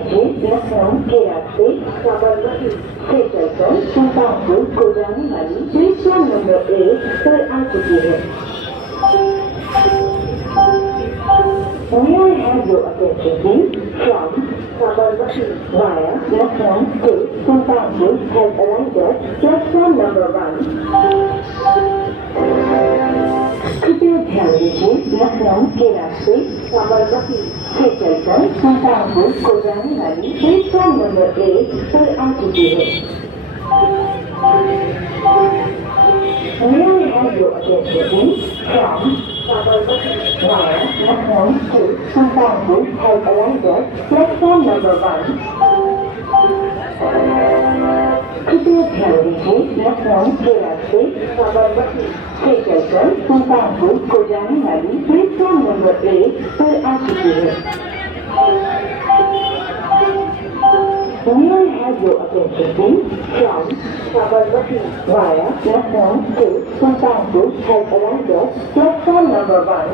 लीजिए लखनऊ के रास्ते साबरमती से चलकर सुल्तानपुर को जाने वाली प्लेटफॉर्म नंबर 1 पर आ चुकी है। May I have your attention please? From Sabarmati via Lucknow to Sultanpur has arrived at platform number 1. कृपया ध्यान दीजिए लखनऊ के रास्ते साबरमती से चलकर सुल्तानपुर को जाने वाली प्लेटफॉर्म नंबर 1 पर आ चुकी है। May I have your attention please? From Sabarmati via Lucknow to Sultanpur has arrived at platform number 1. कृपया ध्यान दीजिए लखनऊ के रास्ते साबरमती से चलकर सुल्तानपुर को जाने वाली प्लेटफॉर्म नंबर 1 पर आ चुकी है। May I have your attention please? From Sabarmati via Lucknow to Sultanpur has arrived at platform number 1.